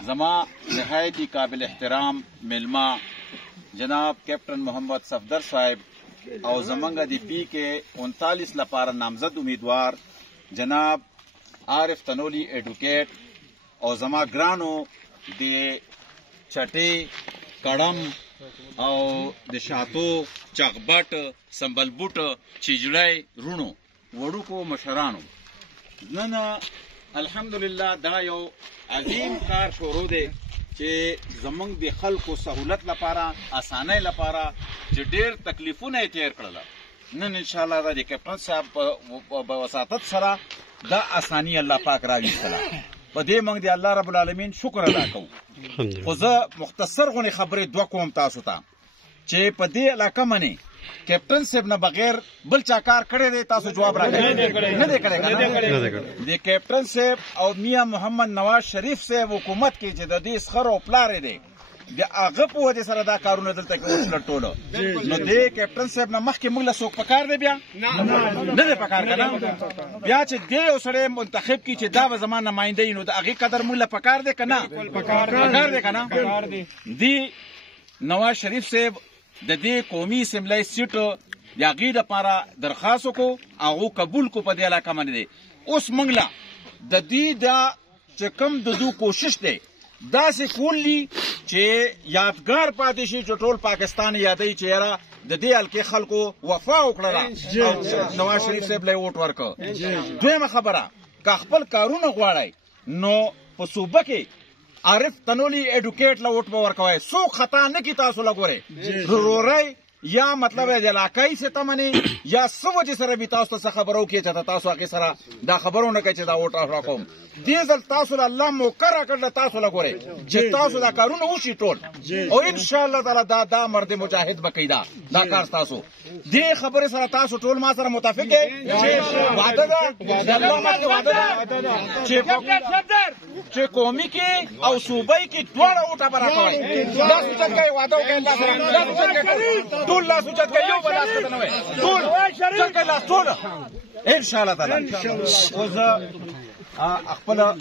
زما نهایتی قابل احترام ملما جناب کیپٹن محمد صفدر صاحب او زمنګ دی پی کې 39 لپاره نامزد امیدوار جناب عارف تنولی ایڈوکیٹ او زما ګرانو دی چټي کړم او د شاتو چغبټ سمبلبوټ چیجړی رونو وړوکو مشرانو نن الحمدلله دا یو عظیم کار شروع دی چې زمونږ د خلکو سهولت لپاره اسانۍ لپاره چې ډېر تکلیفونه یې تیر کړل نن انشاءالله د کیپټن صاحب په وساطت سره دا اساني الله پاک راویستله په دې موږ د الله رب العالمین شکر ادا کوو خو زه مختصر غونې خبرې دوه کوم تاسو ته چې په دې علاقه منې کیپټن صاحب نه بغیر بل چا کار کړی دی تاسو جواب راکړئ نه دی کړی د کیپټن صاحب او میاں محمد نواز شریف صاحب حکومت کې چې د دې سخر او پلار دی د هغه په وجې سره دا کارونه دلته کې اوس لټولو نو دې کیپټن صاحب نه مخکې موږ له څوک پکار دی بیا نه دی پکار که نه بیا چې دې یو سړی منتخب کړي چې دا به زما نماینده وي نو د هغې قدر موږ له پکار دی که نه پکار دی که نه دې نواز شریف صاحب د دې قومي اسمبلی سیټ د هغې دپاره درخواست وکړو هغو قبول کو په دې علاقه باندې دی اوس موږ له د دې دا چې کوم د دو کوشش دی داسې کول دي چې یادګار پاتې شي چې ټول پاکستان یادوي چې یاره د دې حلقې خلکو وفا وکړله او نواز شریف صاحب له یې ووټ ورکړه دویمه خبره که خپل کارونه غواړئ نو په صوبه کې عارف تنولی ایڈوکیٹ له ووټ به ورکوئ څوک خطا نه کړي تاسو له ګورئ رورئ یا مطلب د علاقایي سطح منې یا څه وجې سره به تاسو ته څه خبره وکړي چې تاسو هغې سره دا خبره ونه کوئ چې دا ووټ راکوم دې ځل تاسو له الله موقع راکړله تاسو له ګورئ چې تاسو دا کارونه وشي ټول او انشاءالله تعالی دا مرد مجاهد به کوي دا کار ستاسو دې خبرې سره تاسو ټول ما سره متفق یې وعده ده د الله مخکې وعده ده چې قومي کې او صوبایي کې دواړه ووټه به راکوئ لاس اوچت کوئ وعده وکړئ الله سره لاس اوچت کوئ ټول لاس اوچت کوئ یو به لاس کته نه وی ټول اوچت کوئ لاس ټول انشاءالله تعالی اوس زه خپله